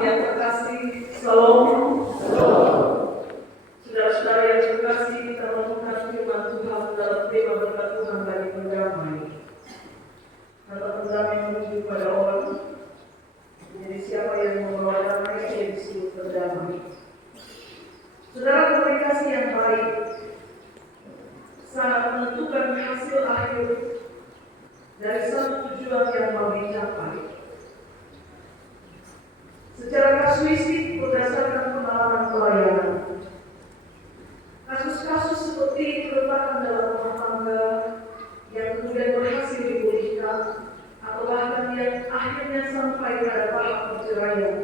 yang terkasih, Shalom. Saudara-saudara yang terkasih, kita menemukan firman Tuhan dalam tema berkat Tuhan bagi pendamai. Kata pendamai menuju pada orang. Jadi siapa yang membawa damai, dia disebut berdamai. Saudara, komunikasi yang baik sangat menentukan hasil akhir dari satu tujuan yang mau dicapai. Secara kasuistik berdasarkan pengalaman pelayanan, kasus-kasus seperti keretakan dalam rumah tangga yang kemudian berhasil dipulihkan atau bahkan yang akhirnya sampai pada tahap perceraian.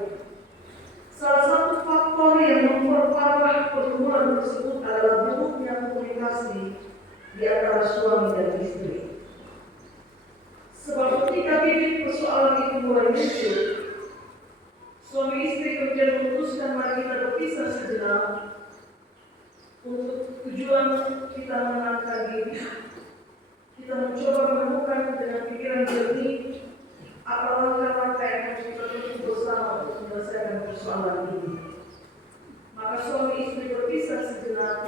Salah satu faktor yang memperparah pergumulan tersebut adalah buruknya komunikasi di antara suami dan istri. Sebab ketika bibit persoalan itu mulai muncul, suami istri kemudian memutuskan mari kita berpisah sejenak untuk tujuan kita menenangkan diri. Kita mencoba menemukan dengan pikiran jernih apa langkah-langkah yang harus kita tempuh bersama untuk menyelesaikan persoalan ini. Maka suami istri berpisah sejenak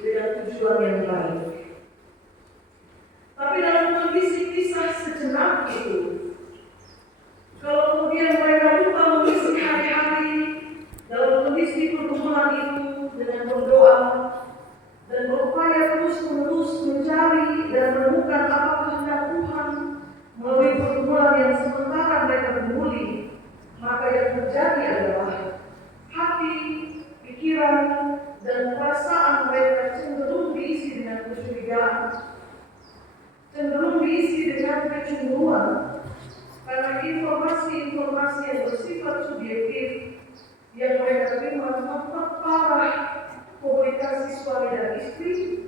dengan tujuan yang baik. Tapi dalam kondisi pisah sejenak itu, kalau kemudian mereka lupa mengisi hari-hari dalam kondisi pergumulan itu dengan berdoa dan berupaya terus-menerus mencari dan menemukan apa kehendak Tuhan melalui pergumulan yang sementara mereka gumuli, maka yang terjadi adalah hati, pikiran, dan perasaan mereka cenderung diisi dengan kecurigaan, cenderung diisi dengan kecemburuan. Karena informasi-informasi yang bersifat subjektif yang mereka terima memperparah komunikasi suami dan istri,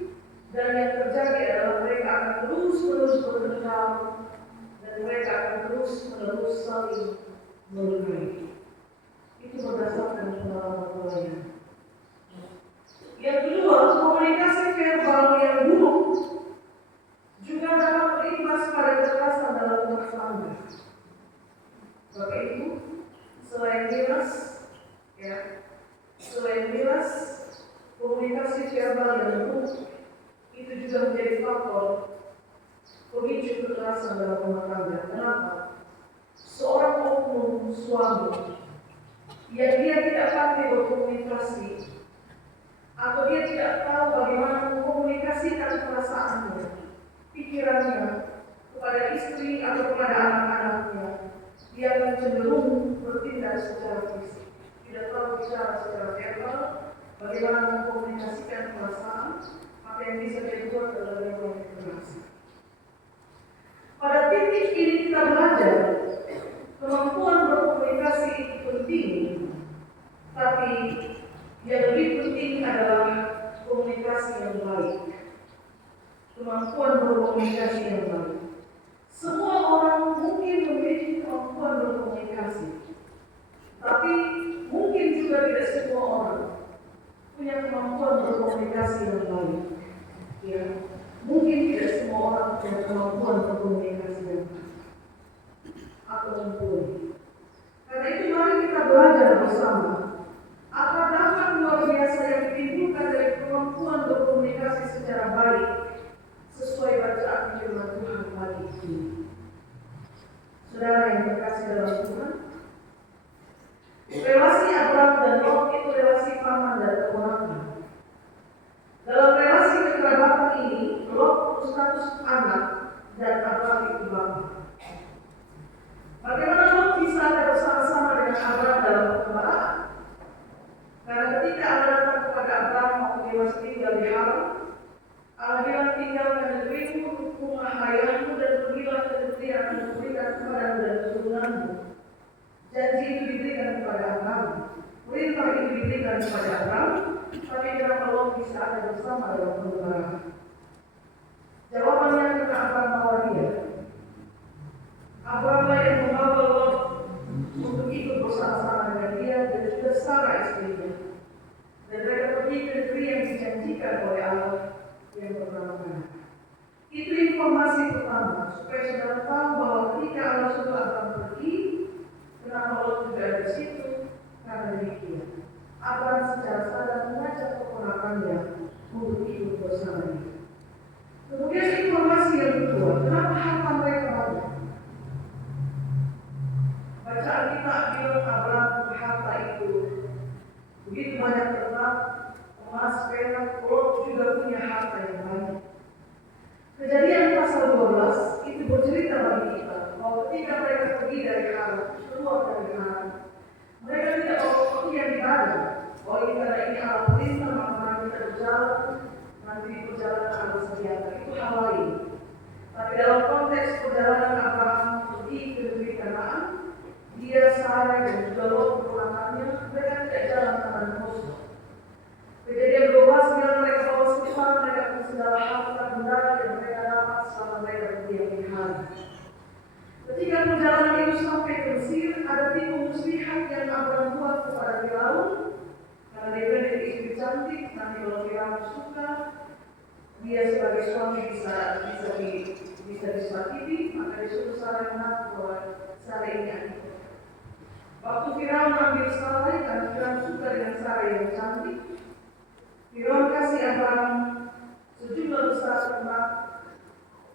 dan yang terjadi adalah mereka akan terus-menerus bertengkar dan mereka akan terus-menerus saling melukai. Itu berdasarkan pengalaman pelayanan. Yang kedua, komunikasi verbal yang buruk juga dapat berimbas pada kekerasan dalam rumah tangga. Maka itu, selain miras, komunikasi verbal yang buruk itu juga menjadi faktor pemicu kekerasan dalam rumah tangga. Kenapa? Seorang oknum suami yang dia tidak pandai berkomunikasi atau dia tidak tahu bagaimana mengkomunikasikan perasaannya, pikirannya kepada istri atau kepada anak-anaknya, dia akan cenderung bertindak secara fisik. Tidak tahu bicara secara verbal, bagaimana mengkomunikasikan perasaan, apa yang bisa dibuat adalah dengan kekerasan. Pada titik ini kita belajar kemampuan berkomunikasi itu penting, tapi yang lebih penting adalah komunikasi yang baik. Kemampuan berkomunikasi yang baik. Semua orang mungkin memiliki kemampuan berkomunikasi, tapi mungkin juga tidak semua orang punya kemampuan berkomunikasi yang baik. Ya, mungkin tidak semua orang punya kemampuan berkomunikasi yang baik atau mumpuni. Karena itu mari kita belajar bersama apa dampak luar biasa yang ditimbulkan dari kemampuan berkomunikasi secara baik sesuai bacaan firman Tuhan pagi ini. Saudara yang terkasih dalam Tuhan, relasi Abraham dan Lot itu relasi paman dan keponakan. Dalam relasi kekerabatan ini, Lot berstatus anak dan Abraham itu bapak. Bagaimana Lot bisa ada bersama-sama dengan Abraham dalam perkembangan? Karena ketika Allah datang kepada Abraham waktu dia masih tinggal di Haran, Allah bilang tinggalkan negerimu, rumah ayahmu dan pergilah ke negeri yang akan kuberikan kepadamu dan keturunanmu. Janji itu diberikan kepada Abraham, perintah itu diberikan kepada Abraham, tapi kenapa Lot bisa ada bersama dalam perkembangan? Jawabannya karena Abraham bawa dia. Abraham yang membawa Lot untuk ikut bersama-sama dengan dia dan juga Sarah istrinya. Dan mereka pergi ke negeri yang dijanjikan oleh Allah yang bernama Kanaan. Itu informasi pertama, supaya saudara tahu bahwa ketika Allah suruh Abraham pergi, kenapa Lot juga ada di situ, Abraham secara sadar mengajak keponakannya untuk hidup bersamanya. Kemudian informasi yang kedua, kenapa harta mereka banyak? Bacaan kita bilang Abraham harta itu begitu banyak ternak, emas, perak, Lot juga punya harta yang banyak. Kejadian pasal 12 itu bercerita bagi kita bahwa ketika mereka pergi dari Haran, keluar dari Haran, mereka tidak seperti yang ibadah. Oh ini karena ini alat perintah, maka kita berjalan, nanti perjalanan alat senjata, itu hal lain. Tapi dalam konteks perjalanan Abraham pergi ke negeri Kanaan, dia, Sarai dan juga Lot keponakannya, mereka tidak jalan tangan kosong. Kejadian 12 bilang mereka bawa semua, mereka punya segala harta benda yang mereka dapat selama mereka berdiam di Haran. Ketika perjalanan itu sampai ke Mesir, ada tipu muslihat yang Abraham buat kepada Firaun, karena dia punya istri cantik, nanti kalau Firaun suka, dia sebagai suami bisa disakiti, maka disuruh Sarai mengaku bahwa Sarai ini anaknya. Waktu Firaun ambil Sarai, karena Firaun suka dengan Sarai yang cantik, Firaun kasih Abraham sejumlah besar ternak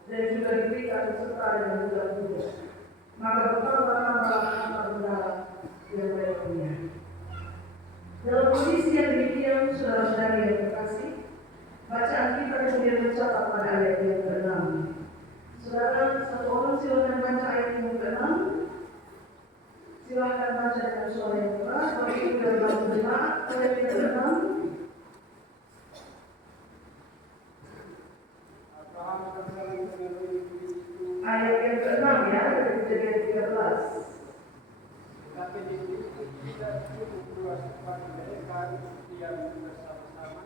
dan juga diberikan beserta dengan budak-budak. Maka bertambah-tambah harta benda yang mereka punya. Dalam kondisi yang demikian, saudara-saudari yang terkasih, bacaan kita kemudian mencatat pada ayat yang ke-6. Saudara, satu orang silakan baca ayat yang ke-6. Silakan baca dengan suara yang keras. Bagi itu dari bangsa jemaat, ayat yang ke-6. Ayat yang ke-6 ya, dari Kejadian 13. Tapi di situ tidak cukup luas kepada mereka yang bersama-sama,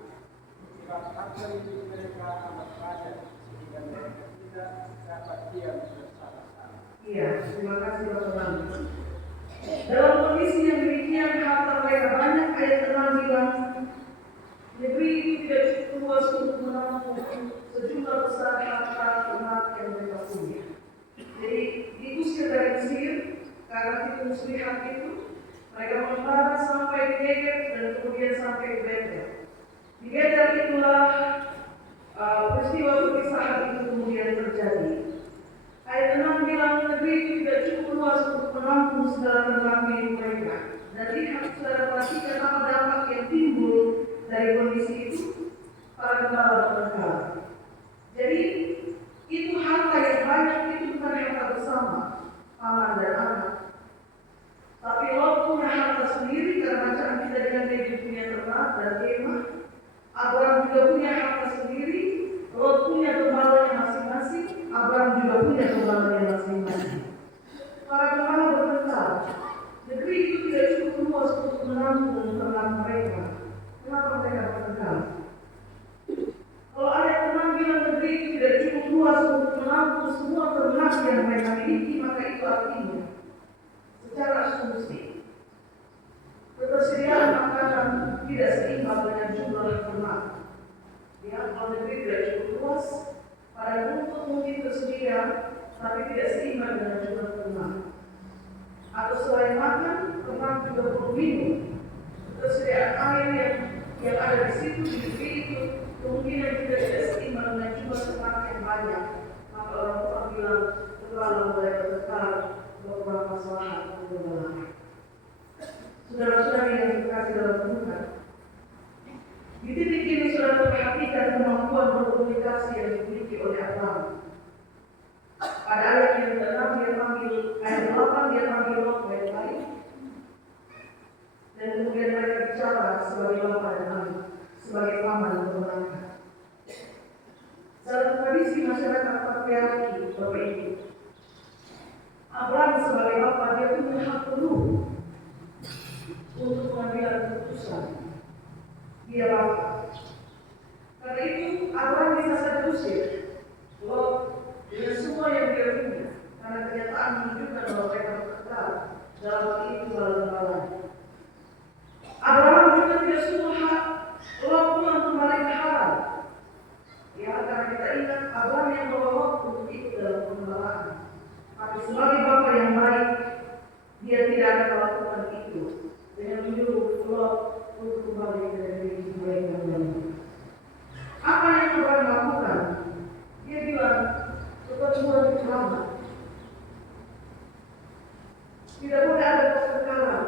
sebab harta milik mereka amat banyak sehingga mereka tidak dapat diam bersama-sama. Iya, terima kasih Bapak. Dalam kondisi yang demikian, harta mereka banyak, ayat 6 bilang, negeri itu tidak cukup luas untuk menampung sejumlah besar harta ternak yang mereka punya. Jadi diusir dari Mesir karena tipu muslihat itu, mereka mengembara sampai di Negev dan kemudian sampai ke Betel. Di Betel itulah peristiwa perpisahan itu kemudian terjadi. Ayat 6 bilang negeri itu tidak cukup luas untuk menampung segala ternak milik mereka. Dan lihat saudara perhatikan apa dampak yang timbul dari kondisi itu para gembala bertengkar. Jadi itu harta yang banyak itu bukan harta bersama paman dan anak, tapi Lot punya harta sendiri karena bacaan kita dengan dia punya ternak dan kemah. Abraham juga punya harta sendiri, Lot punya gembalanya masing-masing, Abraham juga punya gembalanya masing-masing. Para gembala bertengkar. Negeri itu tidak cukup luas untuk menampung ternak mereka. Kenapa mereka bertengkar? Kalau ayat 6 bilang negeri itu tidak cukup luas untuk menampung semua ternak yang mereka miliki, maka itu artinya secara asumsi ketersediaan makanan tidak seimbang dengan jumlah ternak. Ya, kalau negeri tidak cukup luas, pada rumput mungkin tersedia, tapi tidak seimbang dengan jumlah ternak. Atau selain makan, ternak juga perlu minum. Ketersediaan air yang ada di situ di negeri itu kemungkinan tidak seimbang dengan jumlah ternak yang banyak. Maka orang tua bilang gembala mulai bertengkar beberapa masalah gembala. Saudara-saudari yang dikasih dalam Tuhan, di titik ini saudara perhatikan kemampuan berkomunikasi yang dimiliki oleh Abraham. Pada ayat yang ke-6 dia panggil, ayat 8 dia panggil Lot baik-baik, dan kemudian mereka bicara sebagai bapa dan anak, sebagai paman dan penangkan. Dalam tradisi masyarakat patriarki Bapak Ibu, Abraham sebagai bapa dia punya hak penuh untuk mengambil keputusan. Dia bapa. Karena itu Abraham bisa saja usir Lot dengan semua yang dia punya, karena kenyataan menunjukkan bahwa mereka bertengkar dalam hal itu gembala-gembala. Abraham juga tidak suruh Lot pulang kembali ke Haran. Ya, karena kita ingat Abraham yang bawa Lot untuk ikut dalam pengembalaan. Tapi sebagai bapa yang baik, dia tidak akan melakukan itu dengan menyuruh Lot untuk Tidak boleh ada pertengkaran,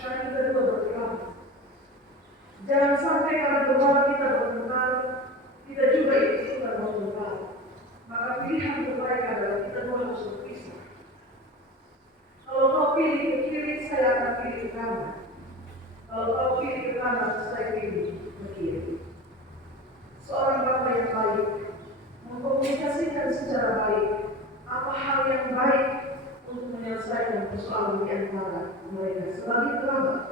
karena kita dua berkelahi. Jangan sampai karena berbeda kita bertengkar, kita juga ikutan bertengkar. Maka pilihan terbaik adalah kita dua harus berpisah. Kalau kau pilih ke kiri, saya akan pilih ke kanan. Kalau kau pilih ke kanan, saya pilih ke kiri. Seorang bapa yang baik mengkomunikasikan secara baik apa hal yang baik untuk menyelesaikan persoalan di antara mereka sebagai kerabat.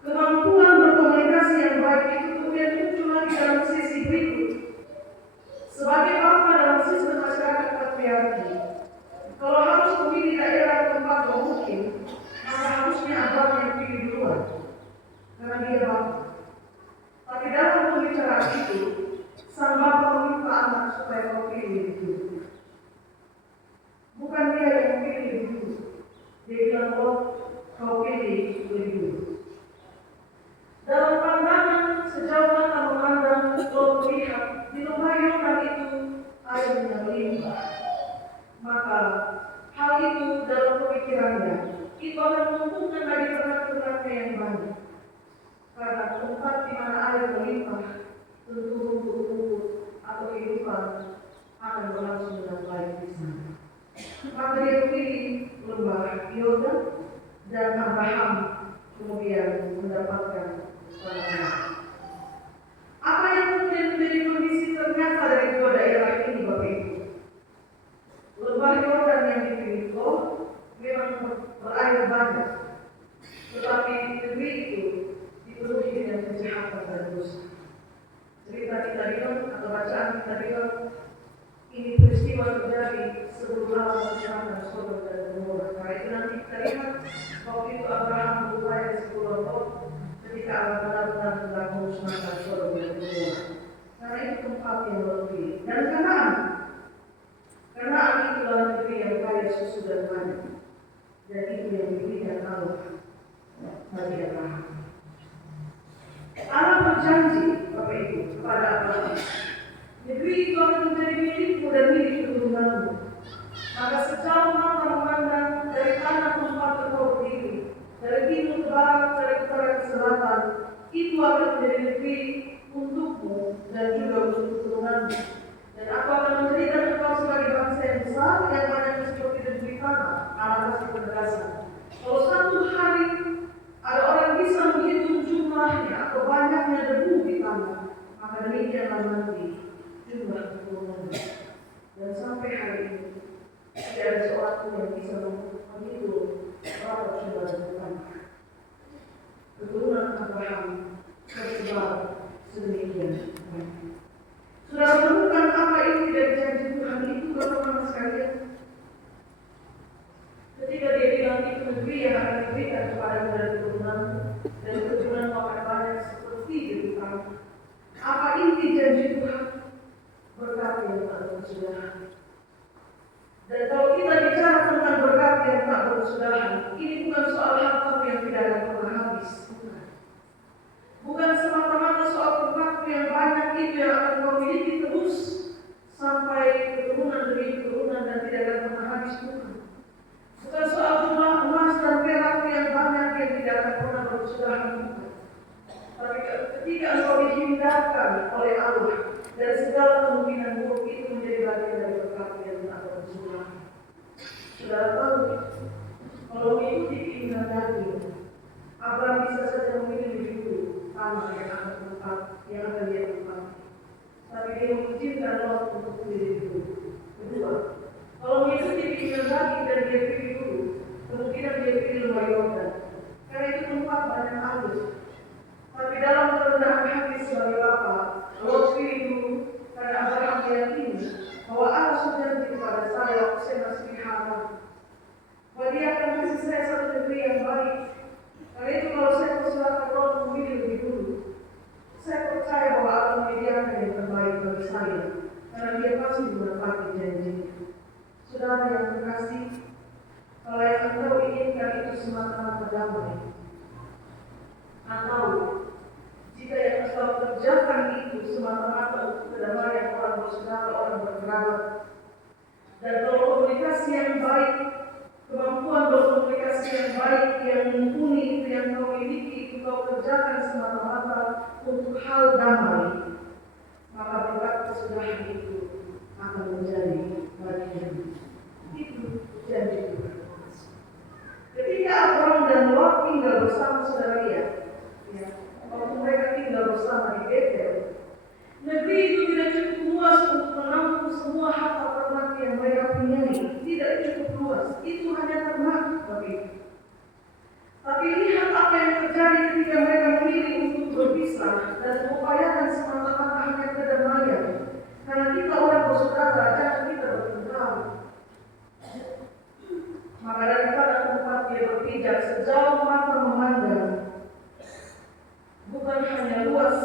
Kemampuan berkomunikasi yang baik itu kemudian muncul lagi dalam sisi berikut. Sebagai bapa dalam sistem masyarakat patriarki, kalau harus memilih daerah tempat mungkin, maka harusnya abang yang pilih duluan, karena dia bapa. Tapi dalam pembicaraan itu, sang bapa meminta anak supaya kau pilih dulu. Bukan dia yang pilih dulu. Dia bilang, oh, kau pilih dulu. Dalam pandangan sejauh mata memandang, kau melihat di lembah Yordan itu airnya melimpah. Maka hal itu dalam pemikirannya itu akan menguntungkan bagi ternak-ternaknya yang banyak. Karena tempat di mana air melimpah, tentu rumput-rumput atau kehidupan akan berlangsung dengan baik di sana. Maka dia pilih lembah Yordan dan Abraham kemudian mendapatkan anak. Apa yang kemudian menjadi kondisi ternyata dari dua daerah ini, Bapak Ibu? Lembah Yordan yang dipilih memang berair banyak, tetapi negeri itu dipenuhi dengan kejahatan dan dosa. Cerita kita bilang atau bacaan kita bilang ini peristiwa terjadi sebelum Allah menciptakan Sodom dan Gomora. Karena itu nanti kita lihat waktu itu Abraham berupaya di sepuluh Lot ketika Allah benar-benar telah memusnahkan Sodom dan Gomora. Karena itu tempat yang terpilih. Dan Kanaan itulah negeri yang kaya susu dan manis. Dan itu yang diberikan Allah bagi Abraham. Allah berjanji, Bapak Ibu, kepada Abraham, negeri itu akan menjadi milikmu dan milik keturunanmu. Maka sejauh mata memandang dari tanah tempat engkau berdiri, dari timur ke barat, dari utara ke selatan, itu akan menjadi negeri untukmu dan juga untuk keturunanmu. Dan aku akan menjadikan engkau sebagai bangsa yang besar yang banyak seperti negeri tanah. Allah kasih penegasan. Kalau satu hari ada orang bisa menghitung jumlahnya atau banyaknya debu di tanah, maka demikianlah nanti jumlah keturunannya. Dan sampai hari ini tidak ada seorang pun yang bisa menghitung berapa jumlah debu tanah. Keturunan Abraham tersebar sedemikian banyak. Sudah menemukan apa itu dari janji Tuhan itu teman-teman sekalian? Ketika dia bilang itu negeri yang akan diberikan kepada dari keturunan dan keturunan akan banyak seperti di tanah. Apa inti janji Tuhan? Berkat yang tak berkesudahan. Dan kalau kita bicara tentang berkat yang tak berkesudahan, ini bukan soal harta yang tidak akan pernah habis. Bukan semata-mata soal berkat yang banyak itu yang akan kau miliki terus sampai keturunan demi keturunan dan tidak akan pernah habis. Bukan soal jumlah emas dan perak yang banyak yang tidak akan pernah berkesudahan. Tapi ketika engkau dihindarkan oleh Allah dari segala kemungkinan buruk, itu menjadi bagian dari berkat yang tak berkesudahan. Saudara tahu, kalau mengikuti keinginan daging, Abraham bisa saja memilih lebih dulu tanah yang akan dia tempati. Tapi dia mengizinkan Lot untuk pilih dulu. Kedua, kalau mengikuti keinginan daging dan dia pilih dulu, kemungkinan dia pilih lembah Yordan. Karena itu tempat banyak air. Tapi dalam kerendahan hati sebagai bapa, Lot pilih dulu karena Abraham meyakini bahwa Allah sudah janji kepada saya waktu saya masih di Haran. Bahwa dia akan kasih saya satu negeri yang baik. Karena itu kalau saya persilakan Lot memilih lebih dulu, saya percaya bahwa Allah menyediakan yang terbaik bagi saya, karena dia pasti menepati janjinya. Saudara yang terkasih, kalau yang engkau inginkan itu semata-mata damai, atau jika yang engkau kerjakan itu semata-mata untuk kedamaian orang bersaudara, orang berkerabat, dan kalau komunikasi yang baik, kemampuan kau kerjakan semata-mata untuk hal damai, maka berkat kesudahan itu akan menjadi bagian. Itu janji Tuhan. Ketika Abraham dan Lot tinggal bersama saudara Lia, waktu mereka tinggal bersama di Betel, negeri itu tidak cukup luas untuk menampung semua harta ternak yang mereka punyai. Tidak cukup luas, itu hanya ternak begitu. Tapi lihat apa yang terjadi ketika mereka memilih untuk berpisah dan mengupayakan semata-mata hanya kedamaian. Karena kita orang bersaudara, jangan kita bertengkar. Maka daripada tempat dia berpijak sejauh mata memandang, bukan hanya luas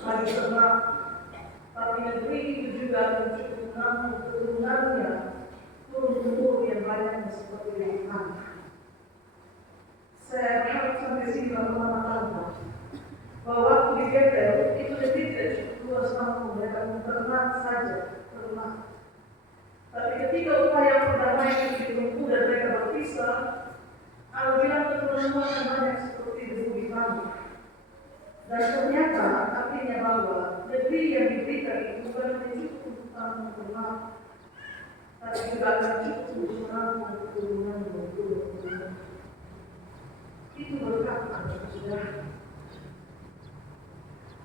bagi ternak, tapi negeri itu juga akan cukup menampung keturunannya, turun-temurun yang banyak seperti yang tanah. Saya berharap sampai sini teman-teman tahu bahwa waktu di Betel itu tidak cukup luas mampu mereka ternak saja, ternak. Tapi ketika upaya perdamaian itu ditempuh dan mereka berpisah, Allah bilang keturunan akan banyak seperti debu di tanah. Dan ternyata artinya bahwa negeri yang diberikan itu bukan hanya cukup untuk tampung ternak, tapi juga akan cukup untuk menampung keturunan dan keturunan. Itu berkat sudah.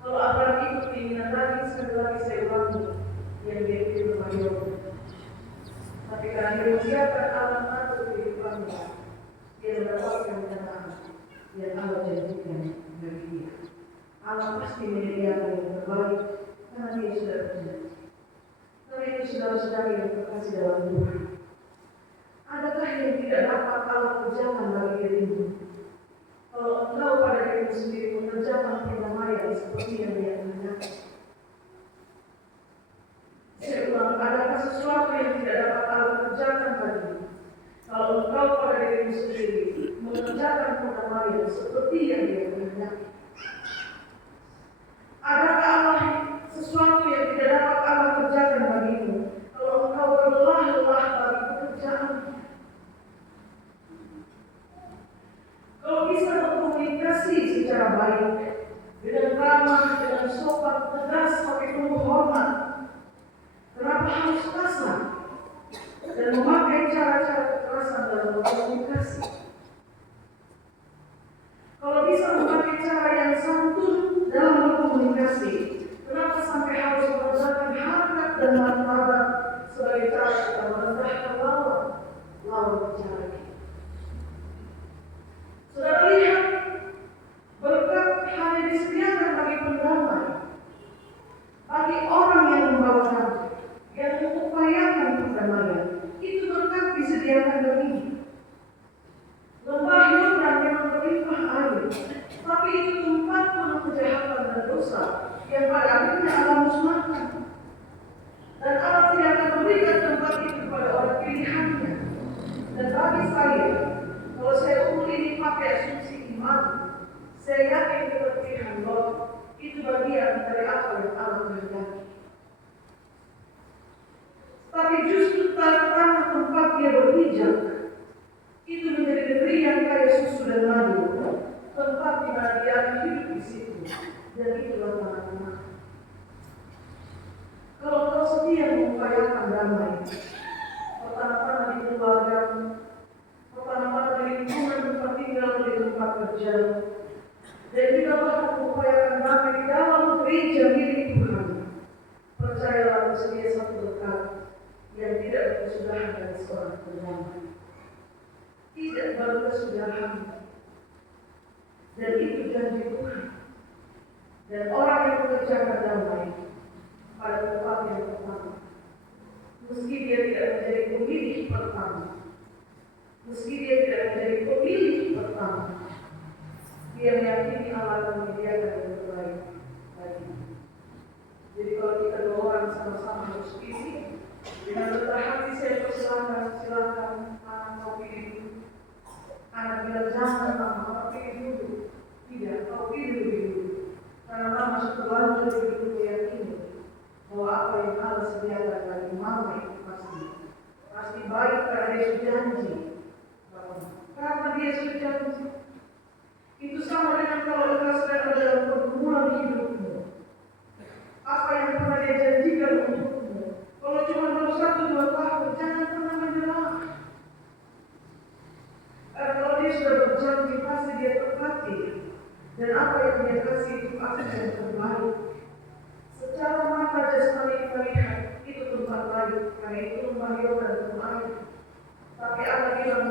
Kalau Abraham ikut keinginan lagi, sekali lagi saya ulangi yang dia pilih Mario. Tapi karena dia menyiapkan alam atau kehidupannya, dia mendapatkan kenyataan yang Allah janjikan bagi dia. Allah pasti menyediakan yang terbaik karena dia sudah berjanji. Karena itu saudara-saudari yang terkasih dalam Tuhan, adakah yang tidak dapat Allah kerjakan bagi dirimu? Kalau engkau pada dirimu sendiri mengerjakan perdamaian seperti yang dia kerjakan. Saya ulang, adakah sesuatu yang tidak dapat Allah kerjakan bagimu? Kalau engkau pada dirimu sendiri mengerjakan perdamaian seperti yang dia kerjakan. Adakah Allah sesuatu yang tidak dapat Allah kerjakan bagimu? Kalau engkau berlelah-lelah bagi pekerjaan. Kalau bisa berkomunikasi secara baik, dengan ramah, dengan sopan, tegas, pakai penuh hormat, kenapa harus kasar dan memakai cara-cara kekerasan dalam berkomunikasi? Kalau bisa memakai cara yang santun dalam berkomunikasi, kenapa sampai harus menggunakan harkat dan martabat sebagai cara kita merendahkan lawan bicara kita? Saudara lihat, berkat hanya disediakan bagi pendamai, bagi orang yang membawa damai, yang mengupayakan perdamaian. Itu berkat disediakan baginya. Lembah Yordan memang berlimpah air, tapi itu tempat penuh kejahatan dan dosa yang pada akhirnya Allah musnahkan. Dan Allah tidak akan memberikan tempat itu kepada orang pilihannya. Dan bagi saya, kalau saya umur ini pakai asumsi iman, saya yakin keberpihakan Lot itu bagian dari apa yang Allah kehendaki. Tapi justru tanah tempat dia berpijak itu menjadi negeri yang kaya susu dan madu, tempat di mana dia akan hidup di situ, dan itulah tanah-tanah. Kalau kau setia mengupayakan damai, pertama-tama di keluarga, pertama-tama di lingkungan tempat tinggal, di tempat kerja, dan juga bahkan mengupayakan damai di dalam gereja milik Tuhan, percayalah tersedia satu berkat yang tidak berkesudahan dari seorang pendamai. Tidak berkesudahan, dan itu janji Tuhan. Dan orang yang mengerjakan damai pada tempat yang pertama, meski dia tidak menjadi pemilih pertama, meski dia tidak menjadi pemilih pertama, dia meyakini Allah akan menyediakan yang terbaik bagi. Jadi kalau kita dua orang sama-sama harus pilih, dengan rendah hati saya silakan anak kau pilih dulu. Anak bilang jangan mama, kau pilih dulu. Tidak, kau pilih dulu. Karena mama sudah terlanjur begitu meyakini bahwa apa yang Allah sediakan bagi mama itu pasti baik karena dia sudah janji. Karena dia sudah janji. Itu sama dengan kalau engkau sedang ada dalam pergumulan hidupmu. Apa yang pernah dia janjikan untukmu, kalau cuma baru 1-2 tahun, jangan pernah menyerah. Kalau dia sudah berjanji, pasti dia tepati. Dan apa yang dia kasih itu akan yang terbaik. Secara mata jasmani melihat itu tempat baik, karena itu rumah Yordan dan air. Tapi Allah bilang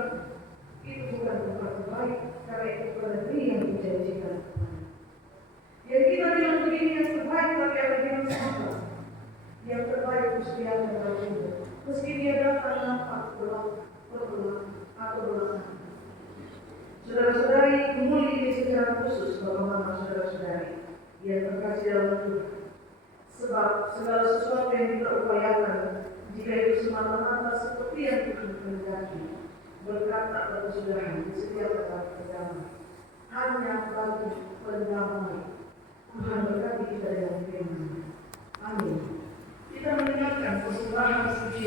itu bukan tempat terbaik, karena itu bukan negeri yang dijanjikan. Yang kita bilang begini yang terbaik, tapi Allah bilang sama. Yang terbaik mesti ada dalam hidup. Meski dia datang nampak belah atau belakang. Saudara-saudari, memulai ini secara khusus bagaimana saudara-saudari yang terkasih dalam Tuhan. Sebab segala sesuatu yang kita upayakan, jika itu semata-mata seperti yang Tuhan kehendaki, berkata kesudahan di setiap kata agama, hanya bagi pendamai. Tuhan berkati kita dengan firman. Amin. Kita mengingatkan persembahan suci